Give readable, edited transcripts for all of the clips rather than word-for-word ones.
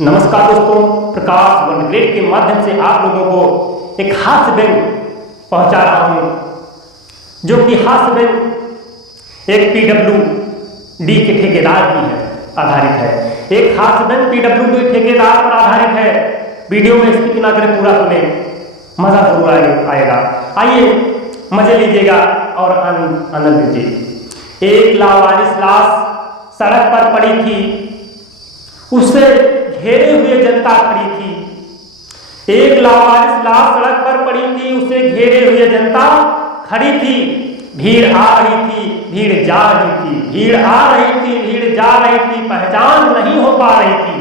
नमस्कार दोस्तों, प्रकाश one grade के माध्यम से आप लोगों को एक हास्य व्यंग पहुंचा रहा हूं, जो कि हास्य व्यंग एक PWD के ठेकेदार की है आधारित है। एक हास्य व्यंग PWD ठेकेदार पर आधारित है। वीडियो में स्किप ना करें, पूरा सुने, मजा जरूर आएगा। आइए मजे लीजिएगा और आनंद लीजिए। एक लावारिस लाश सड़क पर पड़ी थी, उससे घेरे हुए जनता खड़ी थी। एक लावारिस लाश सड़क पर पड़ी थी, उसे घेरे हुए जनता खड़ी थी। भीड़ आ रही थी, भीड़ जा रही थी, भीड़ आ रही थी, भीड़ जा रही थी, पहचान नहीं हो पा रही थी।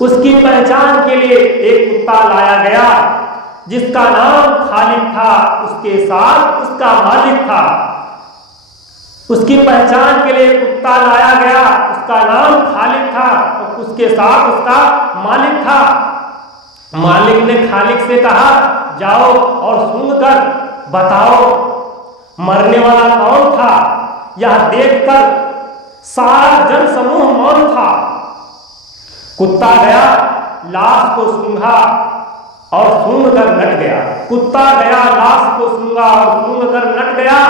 उसकी पहचान के लिए एक कुत्ता लाया गया, जिसका नाम खालिद था, उसके साथ उसका मालिक था। उसकी पहचान के लिए कुत्ता लाया गया, उसका नाम खालिद था, उसके साथ उसका मालिक था। मालिक ने खालिद से कहा, जाओ और सूंघकर बताओ मरने वाला कौन था। यह देखकर सारा जनसमूह मौन था। कुत्ता गया, लाश को सूंघा और सूंघकर नट गया। कुत्ता गया, लाश को सूंघा और सूंघकर नट गया।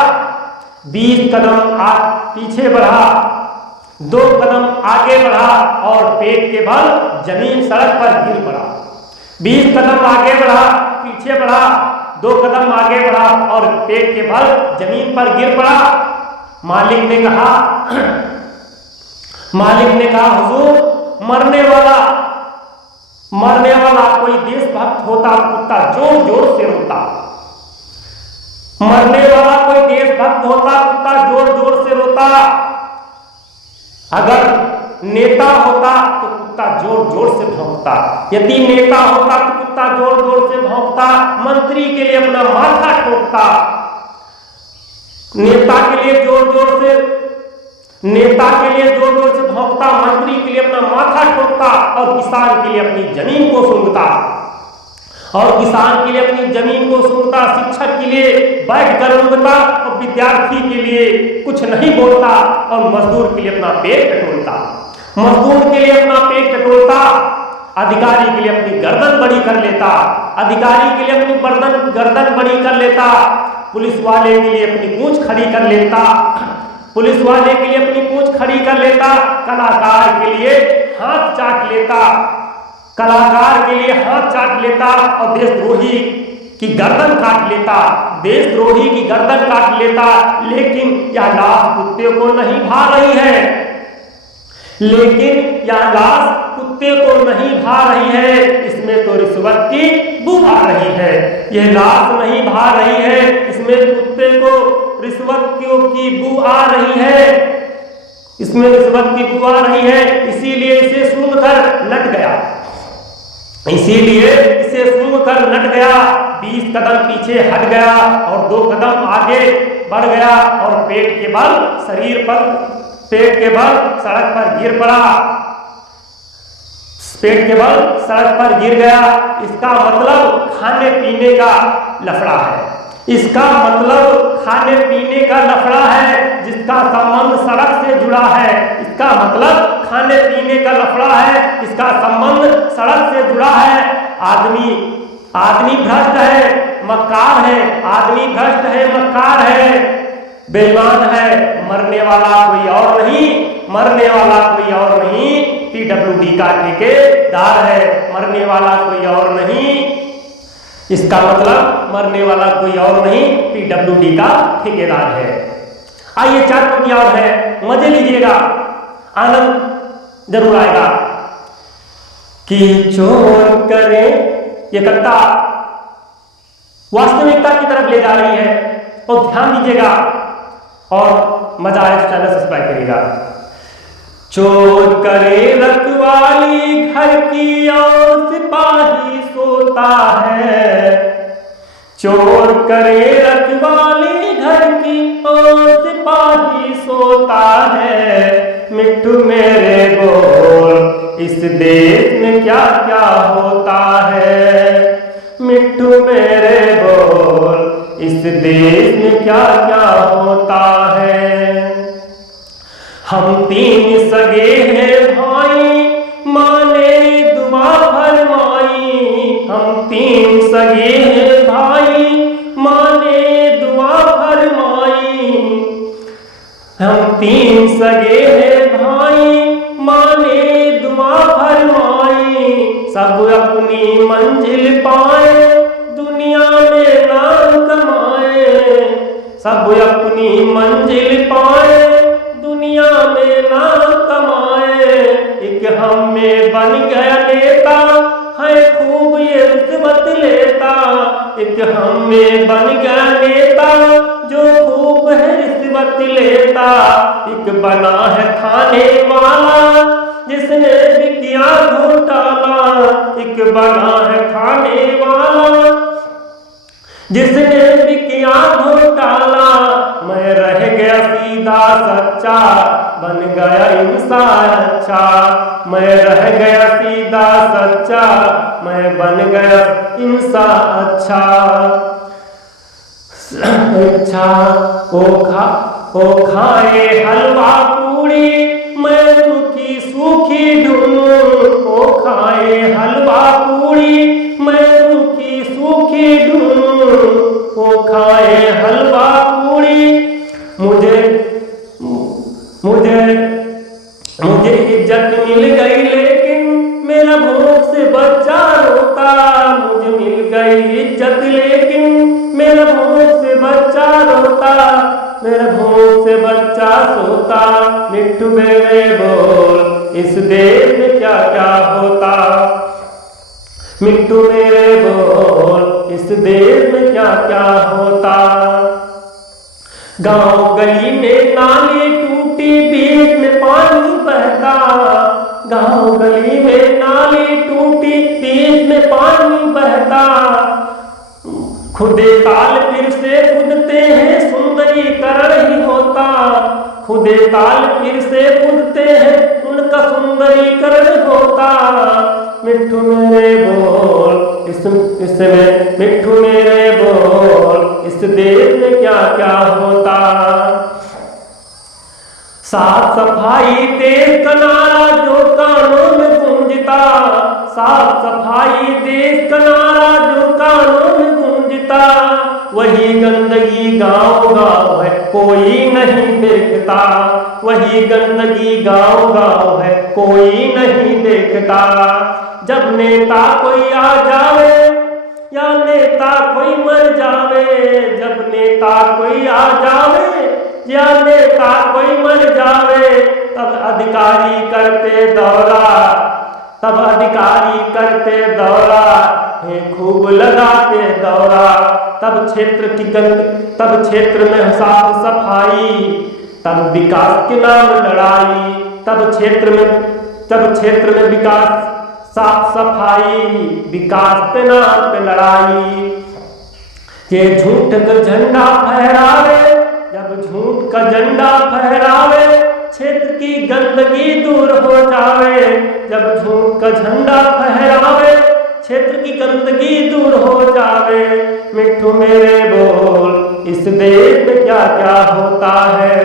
20 कदम पीछे बढ़ा, 2 कदम आगे बढ़ा और पेट के बल जमीन सड़क पर गिर पड़ा। 20 कदम आगे बढ़ा, पीछे बढ़ा, 2 कदम आगे बढ़ा और पेट के बल जमीन पर गिर पड़ा। मालिक ने कहा, हुजूर, मरने वाला कोई देशभक्त होता, कुत्ता जोर जोर से रोता। मरने वाला कोई देशभक्त होता, कुत्ता जोर जोर से रोता। अगर नेता होता तो कुत्ता जोर जोर से भौंकता। यदि नेता होता तो कुत्ता जोर जोर से भौंकता, मंत्री के लिए अपना माथा ठोकता। नेता के लिए जोर जोर से भौंकता, मंत्री के लिए अपना माथा ठोकता और किसान के लिए अपनी जमीन को सूंघता। शिक्षक के लिए बैठ कर ऊँघता और विद्यार्थी के लिए कुछ नहीं बोलता और मजदूर के लिए अपना पेट टटोलता। अधिकारी के लिए अपनी गर्दन बड़ी कर लेता। पुलिस वाले के लिए अपनी पूंछ खड़ी कर लेता। कलाकार के लिए हाथ चाट लेता और देशद्रोही की गर्दन काट लेता। लेकिन यह लाश कुत्ते को नहीं भा रही है। इसमें तो रिश्वत की बू आ रही है। यह लाश नहीं भा रही है, इसमें कुत्ते को रिश्वत की बू आ रही है। इसीलिए इसे सूंघकर नट गया। 20 कदम पीछे हट गया और 2 कदम आगे बढ़ गया और पेट के बल सड़क पर गिर गया। इसका मतलब खाने पीने का लफड़ा है। जिसका संबंध सड़क से जुड़ा है। आदमी भ्रष्ट है, मक्कार है, बेईमान है। मरने वाला कोई और नहीं, PWD का ठेकेदार है। मरने वाला कोई और नहीं, इसका मतलब मरने वाला कोई और नहीं, PWD का ठेकेदार है। आइए 4 पंक्तियां और है, मजे लीजिएगा, आनंद जरूर आएगा। कि चोर करे, ये कविता वास्तविकता की तरफ ले जा रही है और ध्यान दीजिएगा और मजा आए तो चैनल सब्सक्राइब करिएगा। चोर करे रखवाली घर की और सिपाही सोता है। चोर करे रखवाली घर की और सिपाही सोता है। मिट्ठू मेरे बोल, इस देश में क्या क्या होता है। मिट्ठू मेरे बोल, इस देश में क्या क्या होता है। हम 3 सगे हैं भाई, माने तीन सगे हैं भाई, माने दुआ फरमाई। हम तीन सगे हैं भाई, माने दुआ फरमाई। सब अपनी मंजिल पाए, दुनिया में नाम कमाए। सब अपनी मंजिल पाए, दुनिया में नाम कमाए। एक हम में बन गया नेता, है खूब ये रिश्वत लेता। एक हम में बन गया नेता, जो खूब है रिश्वत लेता। एक बना है थाने वाला, जिसने भी किया घोटाला। एक बना है थाने वाला, जिसने भी किया घोटाला। मैं रह गया सीधा सच्चा, बन गया इंसान अच्छा। मैं रह गया सीधा सच्चा, मैं बन गया इंसान अच्छा। अच्छा ओ खाए हलवा पूड़ी, मैं रूखी सूखी ढूंढूं। ओ खाए हलवा पूड़ी, मैं रूखी सूखी ढूंढूं। ओ खाए हलवा पूड़ी, मुझे इज्जत मिल गई, लेकिन मेरा भूख से बच्चा रोता। मुझे मिल गई इज्जत, लेकिन मेरा भूख से बच्चा रोता। मेरा भूख से बच्चा सोता। मिट्ठू मेरे बोल, इस देश में क्या क्या होता। मिट्ठू मेरे बोल, इस देश में क्या क्या होता। गांव गली में नाली टूटी, बीच में पानी बहता। गांव गली में नाली टूटी, बीच में पानी बहता। खुदे ताल फिर से खुदते हैं, सुंदरीकरण ही होता। खुदे ताल फिर से खुदते हैं, उनका सुंदरीकरण होता। मिट्ठू मेरे बोल, इसमें मिट्ठू मेरे बोल, इस देश में क्या क्या होता। साफ सफाई देश का नारा जो कानों में गूंजता। साफ सफाई देश का नारा जो कानों में गूंजता। वही गंदगी गांव गांव है, कोई नहीं देखता। वही गंदगी गांव गांव है, कोई नहीं देखता। जब नेता कोई आ जावे, या नेता कोई मर जावे। जब नेता कोई आ जावे, या नेता कोई मर जावे। तब अधिकारी करते दौरा, तब अधिकारी करते दौरा। खूब लगाते दौरा। तब क्षेत्र में साफ सफाई, तब विकास के नाम लड़ाई। तब क्षेत्र में विकास, साफ सफाई, विकास के नाम पे लड़ाई। ये झूठ का झंडा फहरावे, जब झूठ का झंडा फहरावे। क्षेत्र की गंदगी दूर हो जावे। जब झूठ का झंडा फहरावे, क्षेत्र की गंदगी दूर हो जावे। मिट्ठू मेरे बोल, इस देश में क्या क्या होता है।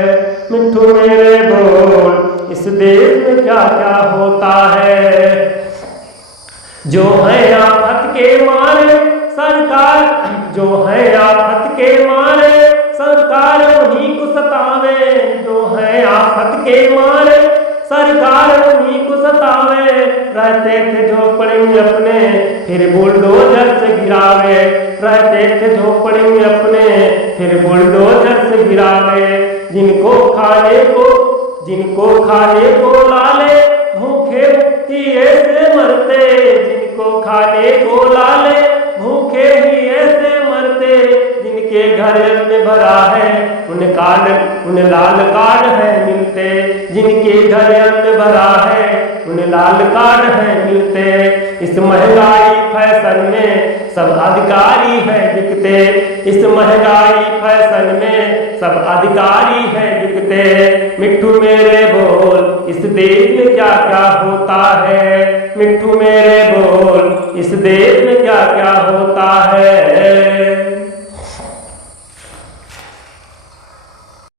मिट्ठू मेरे बोल, इस देश में क्या क्या होता है। जो है आफत के मारे सरकार, जो है आफत के मारे सरकार उन्हीं को सतावे। जो है आफत के मारे सरकार उन्हीं को सतावे। रहते थे झोपड़े में अपने, फिर बुलडोजर से गिरावे। रहते थे झोपड़े में अपने, फिर बुलडोजर से गिरावे। जिनको खाने को लाले, भूखे ही ऐसे मरते। जिनको खाने को लाले, भूखे ही ऐसे मरते। जिनके घर में भरा है, उन्हें लाल कार्ड है मिलते। जिनके घर में भरा है, उन्हें लाल कार्ड है मिलते। इस महंगाई फैशन में सब अधिकारी है बिकते। इस महंगाई फैशन में सब अधिकारी है बिकते। मिट्ठू मेरे बोल, इस देश में क्या क्या होता है। मिट्ठू मेरे बोल, इस देश